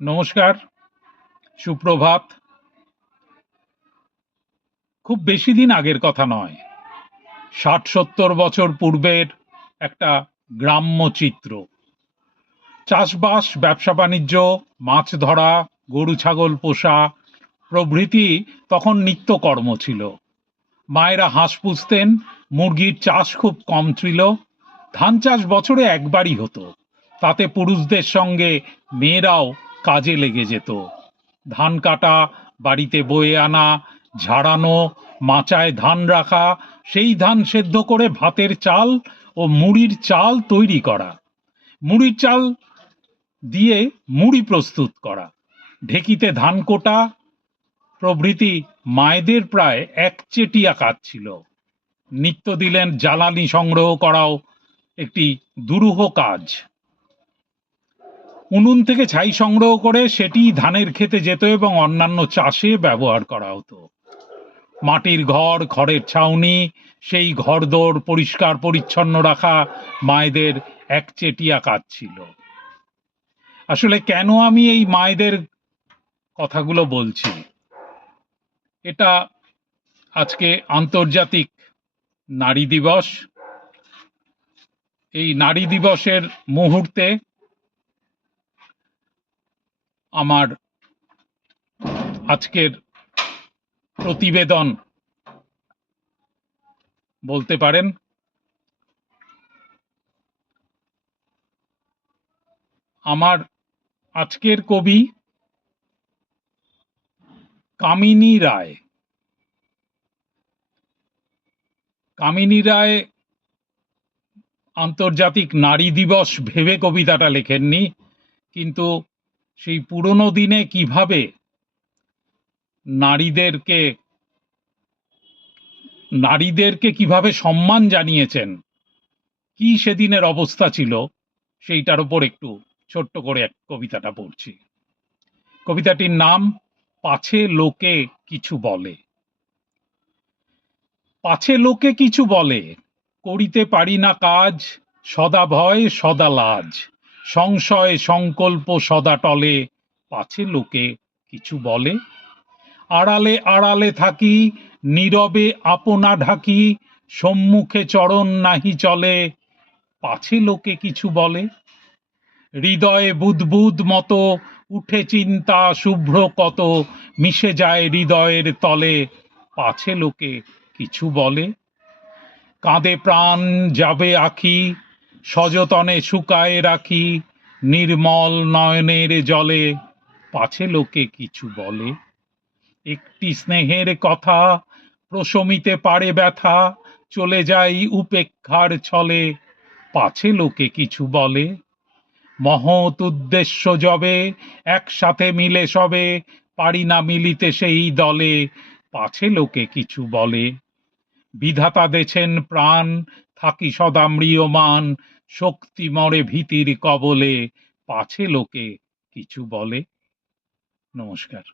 নমস্কার, সুপ্রভাত। খুব বেশি দিন আগের কথা নয়, ৬০-৭০ বছর পূর্বের একটা গ্রাম্য চিত্র। চাষবাস, ব্যবসা বাণিজ্য, মাছ ধরা, গরু ছাগল পোষা প্রভৃতি তখন নিত্যকর্ম ছিল। মায়েরা হাঁস পুষতেন, মুরগির চাষ খুব কম ছিল। ধান চাষ বছরে একবারই হতো, তাতে পুরুষদের সঙ্গে মেয়েরাও কাজে লেগে যেত। ধান কাটা, বাড়িতে বয়ে আনা, ঝাড়ানো, মাচায় ধান রাখা, সেই ধান সেদ্ধ করে ভাতের চাল ও মুড়ির চাল তৈরি করা, মুড়ির চাল দিয়ে মুড়ি প্রস্তুত করা, ঢেকিতে ধান কোটা প্রভৃতি মায়েদের প্রায় একচেটিয়া কাজ ছিল। নিত্য দিলেন জ্বালানি সংগ্রহ করাও একটি দুরূহ কাজ। উনুন থেকে ছাই সংগ্রহ করে সেটি ধানের খেতে যেত এবং অন্যান্য চাষে ব্যবহার করা হতো। মাটির ঘর, খড়ের ছাউনি, সেই ঘরদোর পরিষ্কার পরিচ্ছন্ন রাখা মায়েদের একচেটিয়া কাজ ছিল। আসলে কেন আমি এই মায়েদের কথাগুলো বলছি? এটা আজকে আন্তর্জাতিক নারী দিবস। এই নারী দিবসের মুহূর্তে আমার আজকের প্রতিবেদন বলতে পারেন। আমার আজকের কবি কামিনী রায়। কামিনী রায় আন্তর্জাতিক নারী দিবস ভেবে কবিতাটা লেখেননি, কিন্তু সেই পুরনো দিনে কিভাবে নারীদেরকে নারীদেরকে কিভাবে সম্মান জানিয়েছেন, কি সেদিনের অবস্থা ছিল, সেইটার উপর একটু ছোট্ট করে এক কবিতাটা পড়ছি। কবিতাটির নাম পাছে লোকে কিছু বলে। পাছে লোকে কিছু বলে, করিতে পারি না কাজ, সদা ভয় সদা লাজ, সংশয় সংকল্প সদা টলে, পাছে লোকে কিছু বলে। আড়ালে আড়ালে থাকি, নীরবে আপনা ঢাকি, সম্মুখে চরণ নাহি চলে, পাছে লোকে কিছু বলে। হৃদয়ে বুদ্বুদ মতো উঠে চিন্তা শুভ্র কত, মিশে যায় হৃদয়ের তলে, পাছে লোকে কিছু বলে। কাঁদে প্রাণ যাবে আখি, সযতনে শুকায়ে রাখি, নির্মল নয়নের জলে, পাছে লোকে কিছু বলে। একটি স্নেহের কথা প্রশমিতে পারে ব্যথা, চলে যাই উপেক্ষার ছলে, পাছে লোকে কিছু বলে। মহৎ উদ্দেশ্য যবে, একসাথে মিলে সবে, পারি না মিলিতে সেই দলে, পাছে লোকে কিছু বলে। বিধাতা দেছেন প্রাণ, থাকি সদা ম্রিয়মান, শক্তি মরে ভীতির কবলে, পাছে লোকে কিছু বলে। নমস্কার।